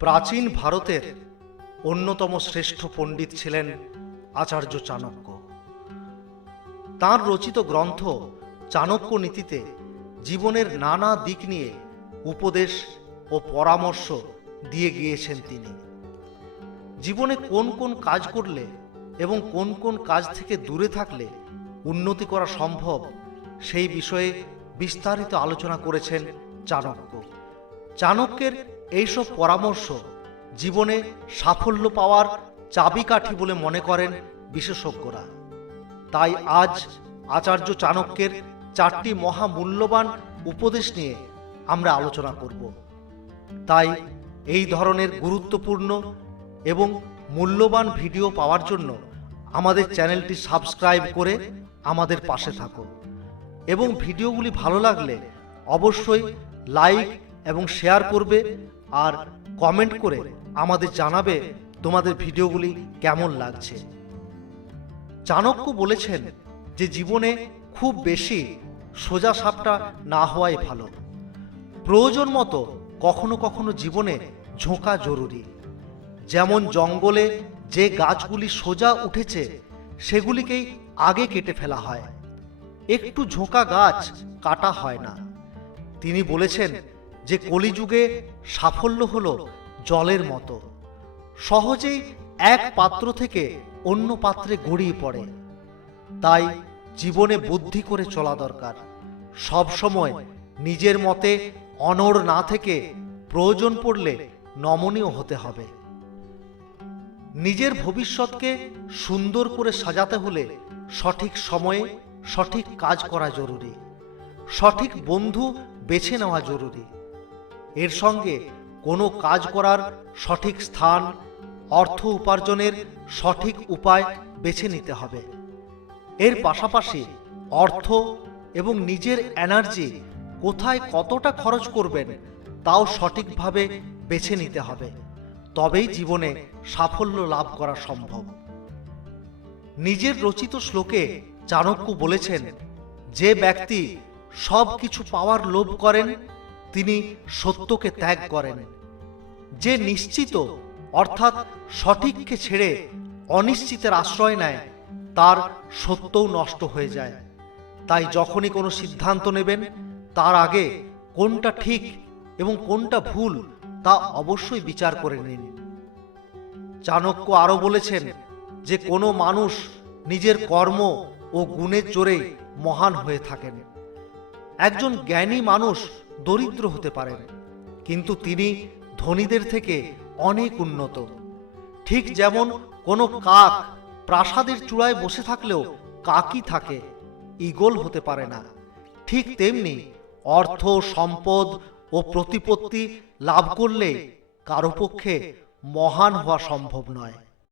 প্রাচীন ভারতের অন্যতম শ্রেষ্ঠ পণ্ডিত ছিলেন আচার্য চাণক্য। তার রচিত গ্রন্থ চাণক্য নীতিতে জীবনের নানা দিক নিয়ে উপদেশ ও পরামর্শ দিয়ে গিয়েছেন তিনি। জীবনে কোন কোন কাজ করলে এবং কোন কোন কাজ থেকে দূরে থাকলে উন্নতি করা সম্ভব, সেই বিষয়ে বিস্তারিত আলোচনা করেছেন চাণক্য। চাণক্যের এইসব পরামর্শ জীবনে সাফল্য পাওয়ার চাবিকাঠি বলে মনে করেন বিশেষজ্ঞরা। তাই আজ আচার্য চাণক্যের চারটি মহামূল্যবান উপদেশ নিয়ে আমরা আলোচনা করব। তাই এই ধরনের গুরুত্বপূর্ণ এবং মূল্যবান ভিডিও পাওয়ার জন্য আমাদের চ্যানেলটি সাবস্ক্রাইব করে আমাদের পাশে থাকো এবং ভিডিওগুলি ভালো লাগলে অবশ্যই লাইক এবং শেয়ার করবে আর কমেন্ট করে আমাদের জানাবে তোমাদের ভিডিওগুলি কেমন লাগছে। চাণক্য বলেছেন যে জীবনে খুব বেশি সোজা সাপটা না হওয়াই ভালো। প্রয়োজন মতো কখনো কখনো জীবনে ঝোঁকা জরুরি। যেমন জঙ্গলে যে গাছগুলি সোজা উঠেছে, সেগুলিকেই আগে কেটে ফেলা হয়। একটু ঝোঁকা গাছ কাটা হয় না। তিনি বলেছেন যে কলিযুগে সাফল্য হলো জলের মতো। সহজেই এক পাত্র থেকে অন্য পাত্রে গড়িয়ে পড়ে। তাই জীবনে বুদ্ধি করে চলা দরকার। সব সময় নিজের মতে অনড় না থেকে প্রয়োজন পড়লে নমনীয় হতে হবে। নিজের ভবিষ্যৎকে সুন্দর করে সাজাতে হলে সঠিক সময়ে সঠিক কাজ করা জরুরি। সঠিক বন্ধু বেছে নেওয়া জরুরি। এর সঙ্গে কোনো কাজ করার সঠিক স্থান, অর্থ উপার্জনের সঠিক উপায় বেছে নিতে হবে। এর পাশাপাশি অর্থ এবং নিজের এনার্জি কোথায় কতটা খরচ করবেন তাও সঠিকভাবে বেছে নিতে হবে। তবেই জীবনে সাফল্য লাভ করা সম্ভব। নিজের রচিত শ্লোকে চাণক্য বলেছেন, যে ব্যক্তি সব কিছু পাওয়ার লোভ করেন তিনি সত্যকে ত্যাগ করেন। যে নিশ্চিত, অর্থাৎ সঠিককে ছেড়ে অনিশ্চিতের আশ্রয় নেয়, তার সত্যও নষ্ট হয়ে যায়। তাই যখনই কোনো সিদ্ধান্ত নেবেন, তার আগে কোনটা ঠিক এবং কোনটা ভুল তা অবশ্যই বিচার করে নিন। চাণক্য আরও বলেছেন যে কোনো মানুষ নিজের কর্ম ও গুণের জোরে মহান হয়ে থাকেন। একজন জ্ঞানী মানুষ দরিদ্র হতে পারেন। কিন্তু তিনি ধনীদের থেকে অনেক উন্নত। ঠিক যেমন কোনো কাক প্রাসাদের চূড়ায় বসে থাকলেও কাকই থাকে ইগল হতে পারে না। ঠিক তেমনি অর্থ, সম্পদ ও প্রতিপত্তি লাভ করলে কারও পক্ষে মহান হওয়া সম্ভব নয়।